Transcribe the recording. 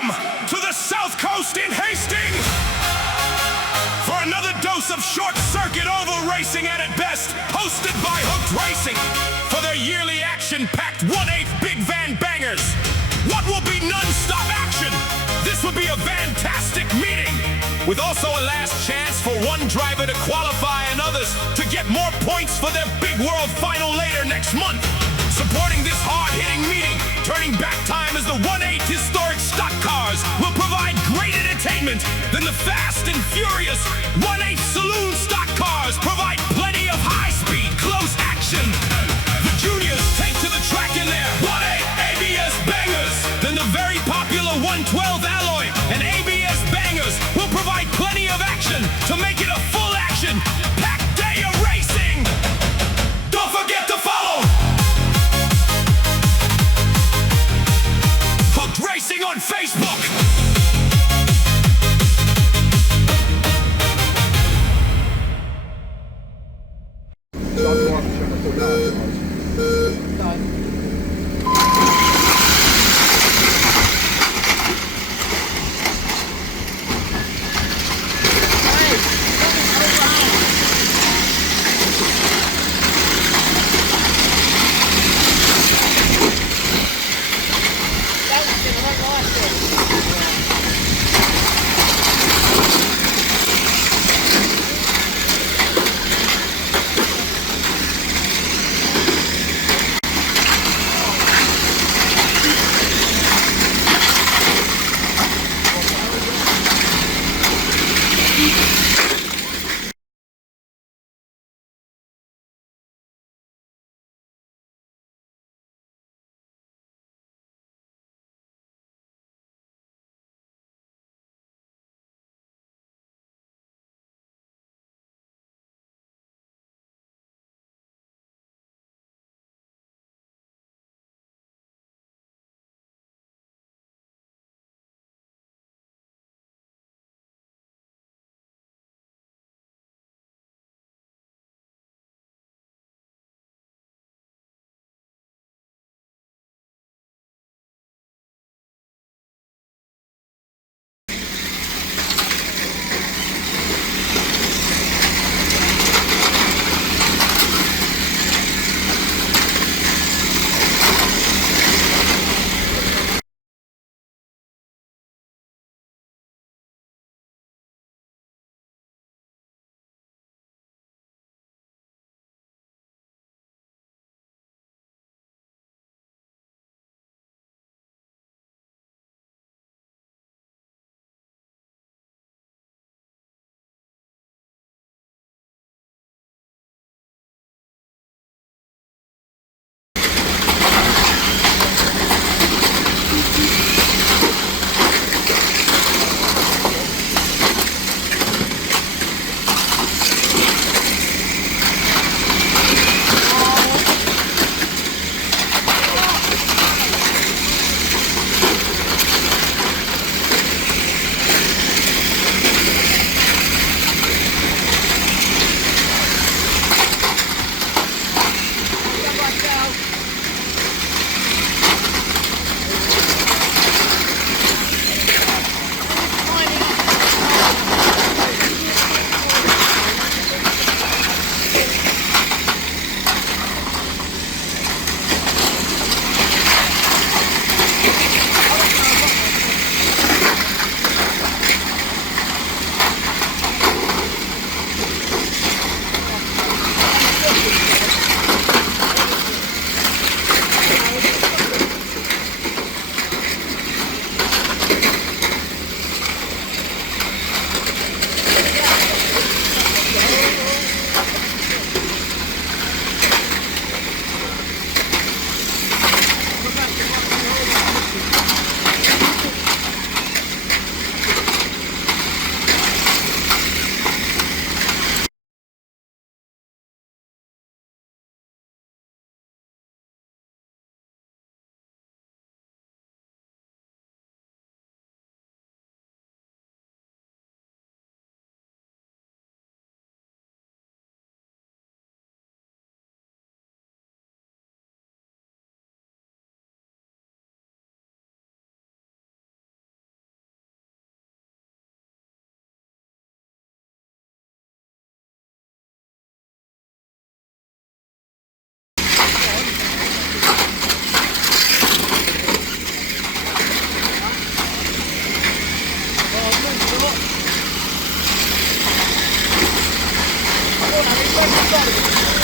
Welcome to the South Coast in Hastings for another dose of short-circuit oval racing at its best, hosted by Hooked Racing for their yearly action-packed 1/8 Big Van Bangers. What will be non-stop action? This will be a fantastic meeting, with also a last chance for one driver to qualify and others to get more points for their Big World Final later next month. Supporting this hard-hitting meeting, turning back time as the 1/8 historic stock cars will provide great entertainment. Then the fast and furious 1/8 saloon stock cars provide plenty of high-speed, close action. The juniors take to the track in their 1/8 ABS bangers. Then the very popular 112 alloy and ABS bangers will provide plenty of action to make it a full-action, packed day of racing. Don't forget to follow Hooked Racing on Facebook. Let's get started.